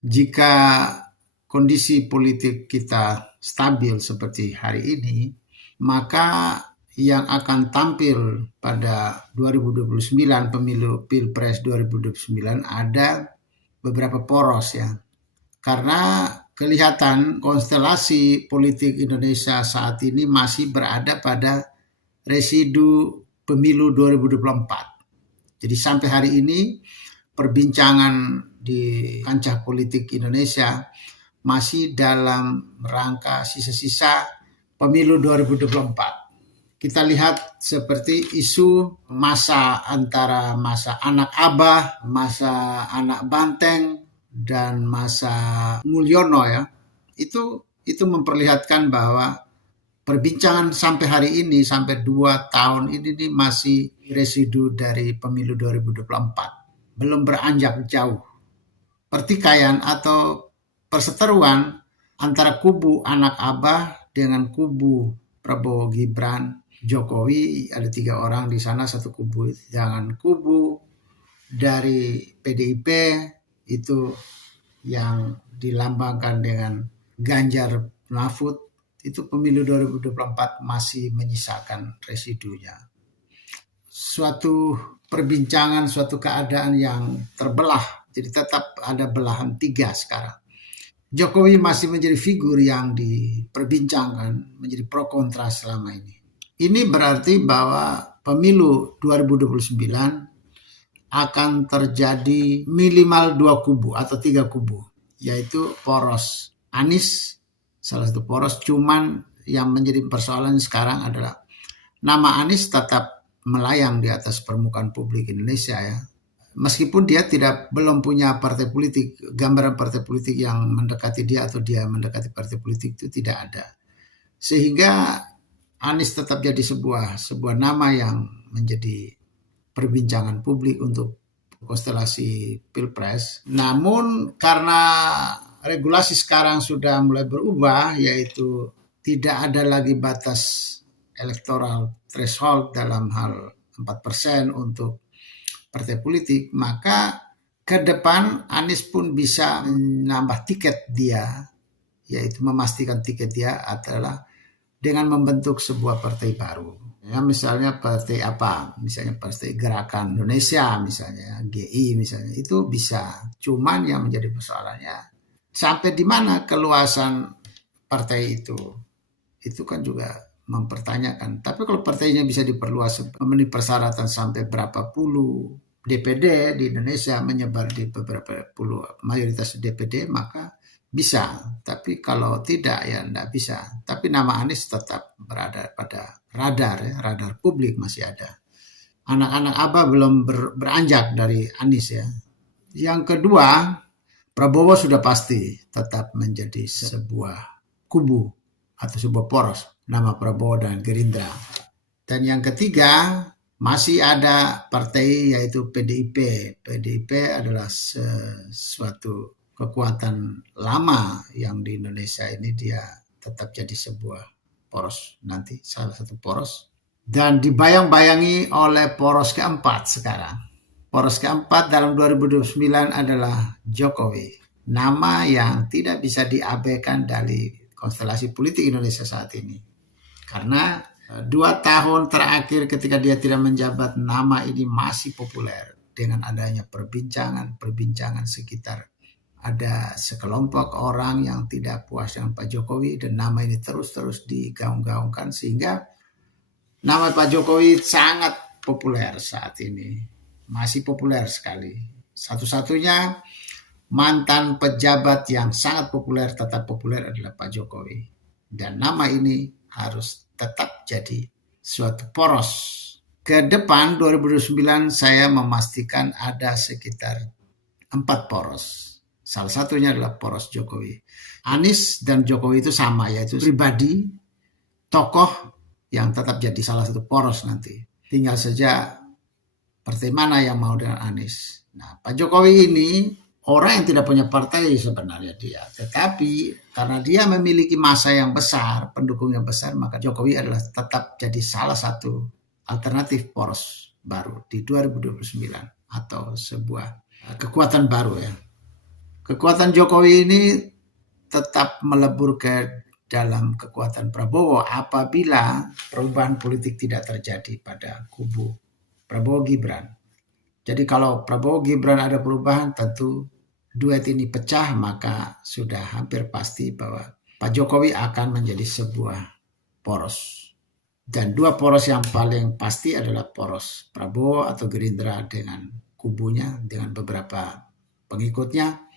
Jika kondisi politik kita stabil seperti hari ini, maka yang akan tampil pada 2029 pemilu Pilpres 2029 ada beberapa poros ya. Karena kelihatan konstelasi politik Indonesia saat ini masih berada pada residu pemilu 2024. Jadi sampai hari ini perbincangan di kancah politik Indonesia masih dalam rangka sisa-sisa pemilu 2024. Kita lihat seperti isu masa antara masa anak Abah, masa anak Banteng, dan masa Mulyono ya. Itu memperlihatkan bahwa perbincangan sampai hari ini, sampai 2 tahun ini masih residu dari pemilu 2024. Belum beranjak jauh. Pertikaian atau perseteruan antara kubu anak Abah dengan kubu Prabowo Gibran Jokowi, ada 3 orang di sana satu kubu. Jangan kubu dari PDIP itu yang dilambangkan dengan Ganjar Mahfud, itu pemilu 2024 masih menyisakan residunya. Suatu perbincangan, suatu keadaan yang terbelah, jadi tetap ada belahan 3 sekarang. Jokowi masih menjadi figur yang diperbincangkan, menjadi pro kontra selama ini. Ini berarti bahwa pemilu 2029 akan terjadi minimal 2 kubu atau 3 kubu, yaitu poros Anies, salah satu poros, cuman yang menjadi persoalan sekarang adalah nama Anies tetap melayang di atas permukaan publik Indonesia ya. Meskipun dia belum punya partai politik, gambaran partai politik yang mendekati dia atau dia mendekati partai politik itu tidak ada. Sehingga Anies tetap jadi sebuah nama yang menjadi perbincangan publik untuk konstelasi Pilpres. Namun karena regulasi sekarang sudah mulai berubah, yaitu tidak ada lagi batas electoral threshold dalam hal 4% untuk partai politik, maka ke depan Anies pun bisa menambah tiket dia, yaitu memastikan tiket dia adalah dengan membentuk sebuah partai baru. Ya, misalnya partai apa? Misalnya Partai Gerakan Indonesia, misalnya GI, misalnya itu bisa. Cuman yang menjadi persoalannya sampai di mana keluasan partai itu. Itu kan juga mempertanyakan. Tapi kalau partainya bisa diperluas memenuhi persyaratan sampai berapa puluh DPD di Indonesia, menyebar di beberapa puluh mayoritas DPD, maka bisa, tapi kalau tidak ya tidak bisa. Tapi nama Anies tetap berada pada radar ya, radar publik masih ada. Anak-anak Abah belum beranjak dari Anies ya. Yang kedua, Prabowo sudah pasti tetap menjadi sebuah kubu atau sebuah poros, nama Prabowo dan Gerindra. Dan yang ketiga, masih ada partai yaitu PDIP. PDIP adalah sesuatu kekuatan lama yang di Indonesia ini, dia tetap jadi sebuah poros nanti, salah satu poros. Dan dibayang-bayangi oleh poros keempat sekarang. Poros keempat dalam 2029 adalah Jokowi. Nama yang tidak bisa diabaikan dari konstelasi politik Indonesia saat ini. Karena 2 tahun terakhir ketika dia tidak menjabat, nama ini masih populer dengan adanya perbincangan sekitar ada sekelompok orang yang tidak puas dengan Pak Jokowi, dan nama ini terus digaung-gaungkan sehingga nama Pak Jokowi sangat populer saat ini, masih populer sekali. Satu-satunya mantan pejabat yang sangat populer, tetap populer adalah Pak Jokowi, dan nama ini harus tetap jadi suatu poros. Ke depan 2029 saya memastikan ada sekitar 4 poros. Salah satunya adalah poros Jokowi. Anies dan Jokowi itu sama, yaitu pribadi, tokoh yang tetap jadi salah satu poros nanti. Tinggal saja partai mana yang mau dengan Anies. Nah, Pak Jokowi ini orang yang tidak punya partai sebenarnya dia. Tetapi karena dia memiliki massa yang besar, pendukung yang besar, maka Jokowi adalah tetap jadi salah satu alternatif poros baru di 2029 atau sebuah kekuatan baru ya. Kekuatan Jokowi ini tetap melebur ke dalam kekuatan Prabowo apabila perubahan politik tidak terjadi pada kubu Prabowo Gibran. Jadi kalau Prabowo Gibran ada perubahan, tentu duet ini pecah, maka sudah hampir pasti bahwa Pak Jokowi akan menjadi sebuah poros. Dan dua poros yang paling pasti adalah poros Prabowo atau Gerindra dengan kubunya, dengan beberapa pengikutnya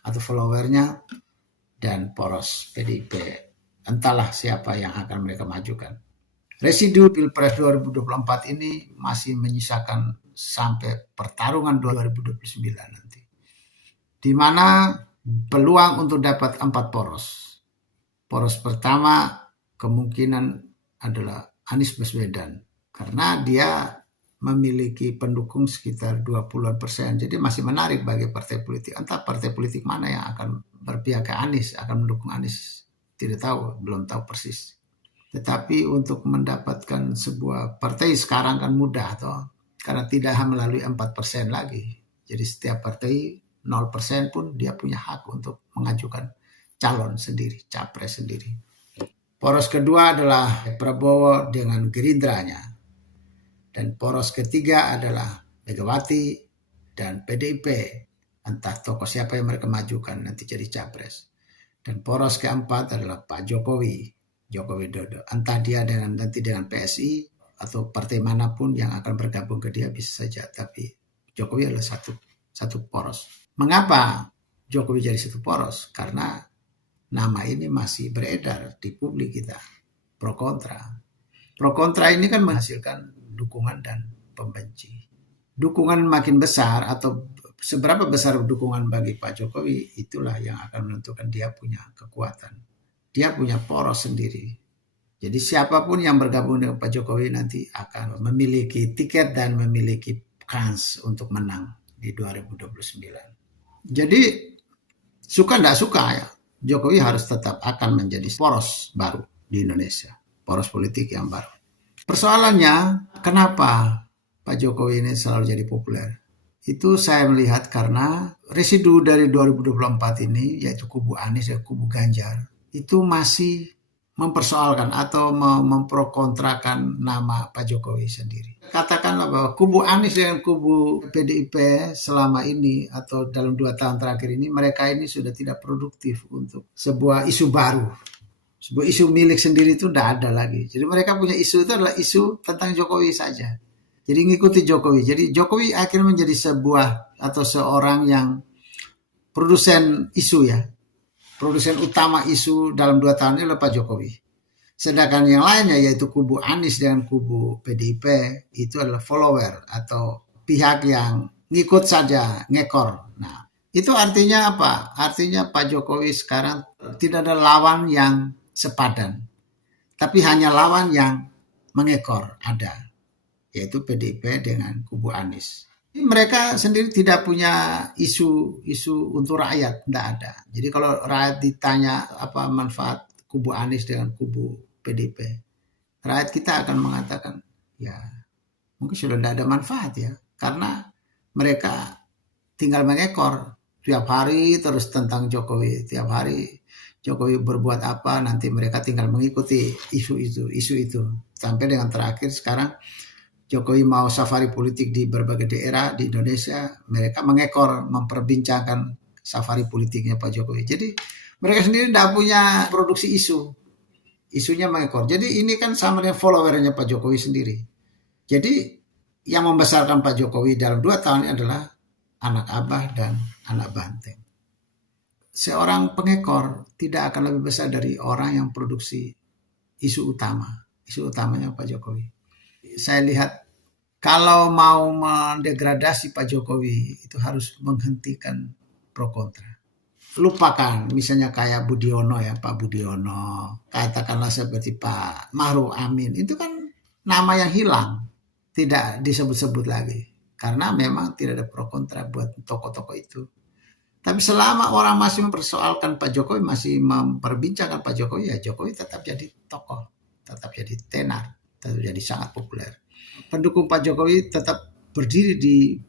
atau followernya, dan poros PDIP. Entahlah siapa yang akan mereka majukan. Residu Pilpres 2024 ini masih menyisakan sampai pertarungan 2029 nanti. Di mana peluang untuk dapat 4 poros. Poros pertama kemungkinan adalah Anies Baswedan, karena dia memiliki pendukung sekitar 20%. Jadi masih menarik bagi partai politik. Entah partai politik mana yang akan berpihak ke Anies, akan mendukung Anies. Tidak tahu, belum tahu persis. Tetapi untuk mendapatkan sebuah partai sekarang kan mudah toh, karena tidak melalui 4% lagi. Jadi setiap partai 0% pun dia punya hak untuk mengajukan calon sendiri, capres sendiri. Poros kedua adalah Prabowo dengan Gerindranya. Dan poros ketiga adalah Megawati dan PDIP. Entah tokoh siapa yang mereka majukan nanti jadi capres. Dan poros keempat adalah Pak Jokowi, Joko Widodo. Entah dia nanti dengan PSI atau partai manapun yang akan bergabung ke dia bisa saja. Tapi Jokowi adalah satu poros. Mengapa Jokowi jadi satu poros? Karena nama ini masih beredar di publik kita, pro kontra. Pro kontra ini kan menghasilkan dukungan dan pembenci. Dukungan makin besar atau seberapa besar dukungan bagi Pak Jokowi, itulah yang akan menentukan dia punya kekuatan. Dia punya poros sendiri. Jadi siapapun yang bergabung dengan Pak Jokowi nanti akan memiliki tiket dan memiliki kans untuk menang di 2029. Jadi suka tidak suka ya, Jokowi harus tetap akan menjadi poros baru di Indonesia, poros politik yang baru. Persoalannya, kenapa Pak Jokowi ini selalu jadi populer? Itu saya melihat karena residu dari 2024 ini, yaitu kubu Anies dan kubu Ganjar, itu masih mempersoalkan atau memprokontrakan nama Pak Jokowi sendiri. Katakanlah bahwa kubu Anies dengan kubu PDIP selama ini atau dalam 2 tahun terakhir ini, mereka ini sudah tidak produktif untuk sebuah isu baru. Sebuah isu milik sendiri itu tidak ada lagi. Jadi mereka punya isu itu adalah isu tentang Jokowi saja. Jadi ngikuti Jokowi. Jadi Jokowi akhirnya menjadi sebuah atau seorang yang produsen isu ya. Produsen utama isu dalam 2 tahun ini adalah Pak Jokowi. Sedangkan yang lainnya yaitu kubu Anies dengan kubu PDIP itu adalah follower atau pihak yang ngikut saja, ngekor. Nah, itu artinya apa? Artinya Pak Jokowi sekarang tidak ada lawan yang sepadan. Tapi hanya lawan yang mengekor ada. Yaitu PDIP dengan kubu Anies. Mereka sendiri tidak punya isu untuk rakyat, tidak ada. Jadi kalau rakyat ditanya apa manfaat kubu Anies dengan kubu PDIP, rakyat kita akan mengatakan, ya mungkin sudah tidak ada manfaat ya, karena mereka tinggal mengekor tiap hari terus tentang Jokowi, tiap hari Jokowi berbuat apa, nanti mereka tinggal mengikuti isu itu, sampai dengan terakhir sekarang. Jokowi mau safari politik di berbagai daerah di Indonesia, mereka mengekor, memperbincangkan safari politiknya Pak Jokowi. Jadi mereka sendiri tidak punya produksi isu, isunya mengekor. Jadi ini kan sama dengan followernya Pak Jokowi sendiri. Jadi yang membesarkan Pak Jokowi dalam 2 tahun ini adalah anak abah dan anak banteng. Seorang pengekor tidak akan lebih besar dari orang yang produksi isu utamanya Pak Jokowi. Saya lihat kalau mau mendegradasi Pak Jokowi itu harus menghentikan pro kontra. Lupakan misalnya kayak Budiono ya, Pak Budiono, katakanlah seperti Pak Ma'ruf Amin, itu kan nama yang hilang, tidak disebut-sebut lagi karena memang tidak ada pro kontra buat tokoh-tokoh itu. Tapi selama orang masih mempersoalkan Pak Jokowi, masih memperbincangkan Pak Jokowi, ya Jokowi tetap jadi tokoh, tetap jadi tenar, tetap jadi sangat populer. Pendukung Pak Jokowi tetap berdiri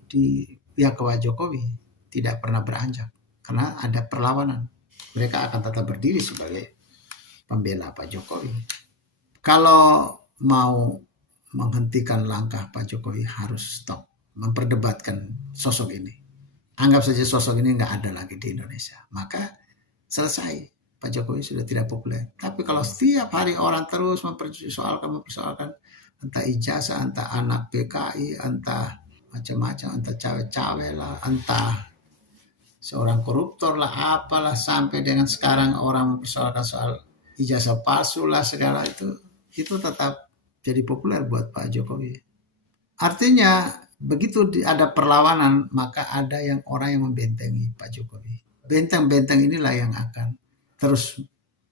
di pihak Pak Jokowi, tidak pernah beranjak. karena ada perlawanan. Mereka akan tetap berdiri sebagai pembela Pak Jokowi. Kalau mau menghentikan langkah Pak Jokowi harus stop memperdebatkan sosok ini. Anggap saja sosok ini nggak ada lagi di Indonesia. Maka selesai. Pak Jokowi sudah tidak populer. Tapi kalau setiap hari orang terus mempersoalkan entah ijazah, entah anak PKI, entah macam-macam, entah cawe-cawe lah, entah seorang koruptor lah, apalah, sampai dengan sekarang orang mempersoalkan soal ijazah palsu lah, segala itu tetap jadi populer buat Pak Jokowi. Artinya begitu ada perlawanan, maka ada orang yang membentengi Pak Jokowi. Benteng-benteng inilah yang akan terus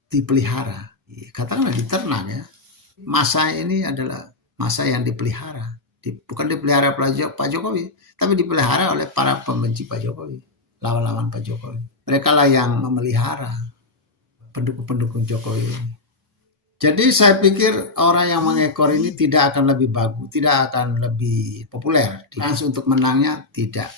dipelihara. Katakanlah diternak ya. Masa ini adalah masa yang dipelihara. Bukan dipelihara Pak Jokowi, tapi dipelihara oleh para pembenci Pak Jokowi, lawan-lawan Pak Jokowi. Mereka lah yang memelihara pendukung-pendukung Jokowi. Jadi saya pikir orang yang mengekor ini tidak akan lebih bagus, tidak akan lebih populer. Chance untuk menangnya tidak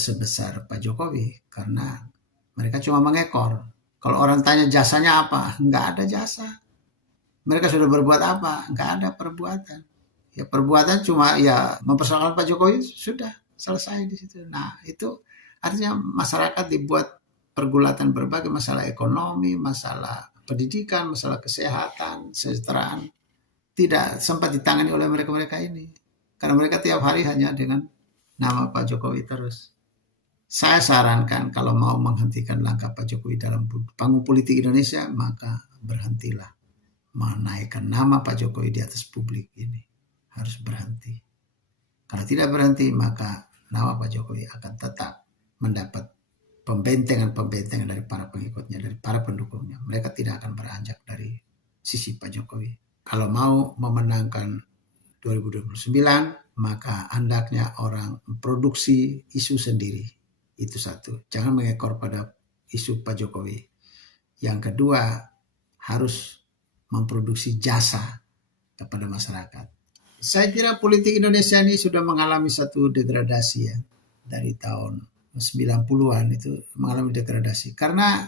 sebesar Pak Jokowi karena mereka cuma mengekor. Kalau orang tanya jasanya apa, nggak ada jasa. Mereka sudah berbuat apa? Nggak ada perbuatan. Ya perbuatan cuma ya mempersoalkan Pak Jokowi, sudah selesai di situ. Nah itu artinya masyarakat dibuat pergulatan berbagai masalah ekonomi, masalah pendidikan, masalah kesehatan, kesejahteraan tidak sempat ditangani oleh mereka-mereka ini. Karena mereka tiap hari hanya dengan nama Pak Jokowi terus. Saya sarankan kalau mau menghentikan langkah Pak Jokowi dalam panggung politik Indonesia, maka berhentilah menaikkan nama Pak Jokowi di atas publik ini. Harus berhenti. Kalau tidak berhenti, maka nama Pak Jokowi akan tetap mendapat pembentengan-pembentengan dari para pengikutnya, dari para pendukungnya. Mereka tidak akan beranjak dari sisi Pak Jokowi. Kalau mau memenangkan 2029, maka hendaknya orang memproduksi isu sendiri. Itu satu. Jangan mengekor pada isu Pak Jokowi. Yang kedua, harus memproduksi jasa kepada masyarakat. Saya kira politik Indonesia ini sudah mengalami satu degradasi ya. Dari tahun 90-an itu mengalami degradasi. Karena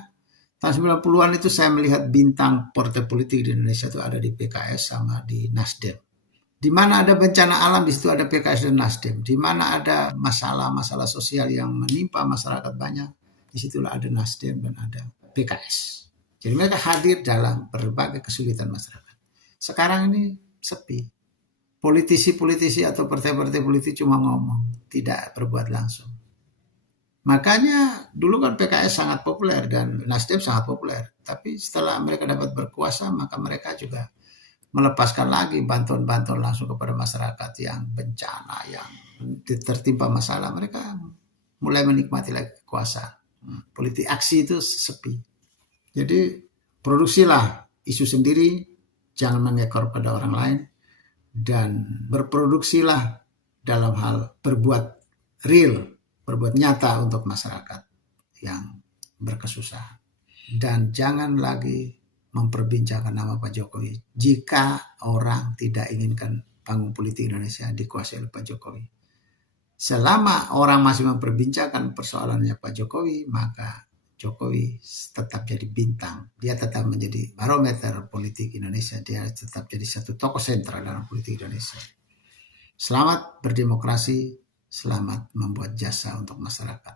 tahun 90-an itu saya melihat bintang partai politik di Indonesia itu ada di PKS sama di Nasdem. Di mana ada bencana alam, di situ ada PKS dan Nasdem. Di mana ada masalah-masalah sosial yang menimpa masyarakat banyak, di situlah ada Nasdem dan ada PKS. Jadi mereka hadir dalam berbagai kesulitan masyarakat. Sekarang ini sepi. Politisi-politisi atau partai-partai politik cuma ngomong, tidak berbuat langsung. Makanya dulu kan PKS sangat populer dan Nasdem sangat populer. Tapi setelah mereka dapat berkuasa, maka mereka juga melepaskan lagi bantuan-bantuan langsung kepada masyarakat yang bencana, yang tertimpa masalah. Mereka mulai menikmati lagi kekuasaan. Politik aksi itu sepi. Jadi produksilah isu sendiri, jangan mengekor pada orang lain, dan berproduksilah dalam hal berbuat real, berbuat nyata untuk masyarakat yang berkesusahan. Dan jangan lagi memperbincangkan nama Pak Jokowi jika orang tidak inginkan panggung politik Indonesia dikuasai oleh Pak Jokowi. Selama orang masih memperbincangkan persoalannya Pak Jokowi, maka Jokowi tetap jadi bintang. Dia tetap menjadi barometer politik Indonesia. Dia tetap jadi satu tokoh sentral dalam politik Indonesia. Selamat berdemokrasi, selamat membuat jasa untuk masyarakat.